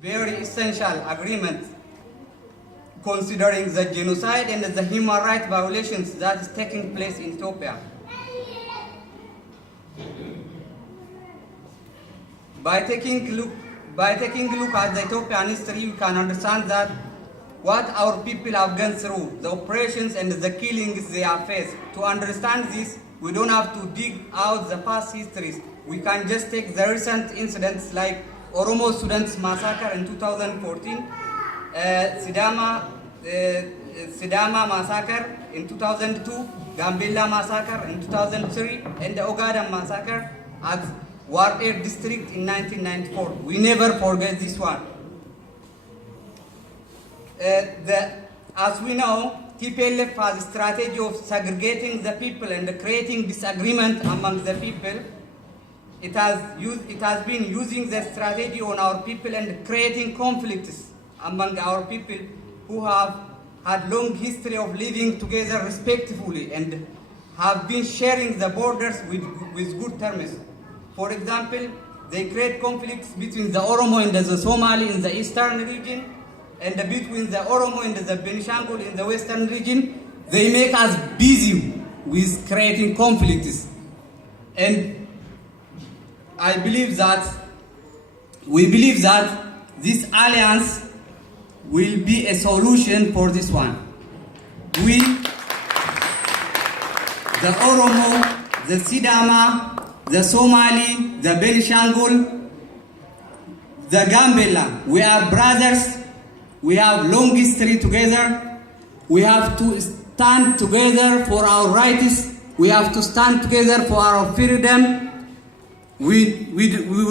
very essential agreement considering the genocide and the human rights violations that is taking place in Ethiopia. By taking a look at the Ethiopian history, we can understand that what our people have gone through, the operations and the killings they have faced. To understand this, we don't have to dig out the past histories. We can just take the recent incidents like Oromo students massacre in 2014, Sidama massacre in 2002, Gambella massacre in 2003, and the Ogaden massacre at Wardair district in 1994. We never forget this one. As we know, TPLF has a strategy of segregating the people and creating disagreement among the people. It has been using the strategy on our people and creating conflicts among our people who have had long history of living together respectfully and have been sharing the borders with good terms. For example, they create conflicts between the Oromo and the Somali in the eastern region, and between the Oromo and the Benishangul in the western region. They make us busy with creating conflicts. And we believe that this alliance will be a solution for this one. We, the Oromo, the Sidama, the Somali, the Benishangul, the Gambella, we are brothers. We have long history together. We have to stand together for our rights. We have to stand together for our freedom. We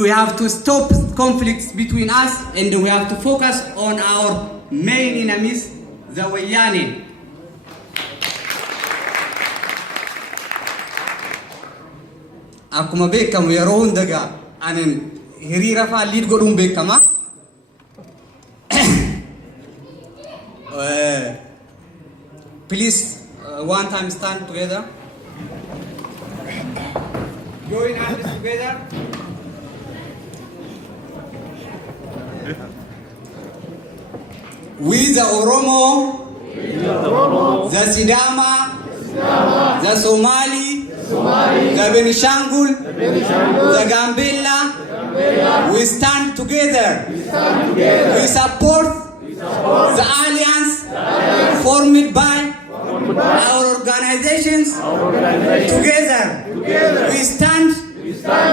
have to stop conflicts between us, and we have to focus on our main enemies, the Wayani. Akuma beekamu yeroo hundagaa anin hiriira fa'aa liid godhuun beekama. Please, one time stand together. Join hands together. We the Oromo, the Sidama, the Somali, the Benishangul, the Gambella, we stand together. We support the alliance formed by our organizations. Together. We stand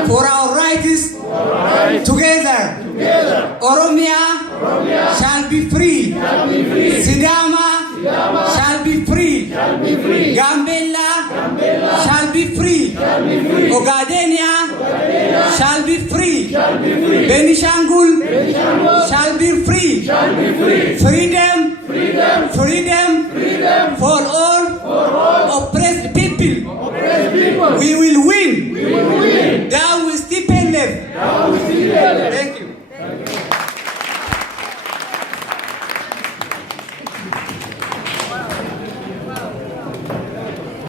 for our rights. Together. Oromia shall be free. Sidama shall be free. Gambella shall be free. Ogadenia shall be free. Benishangul shall be free. Freedom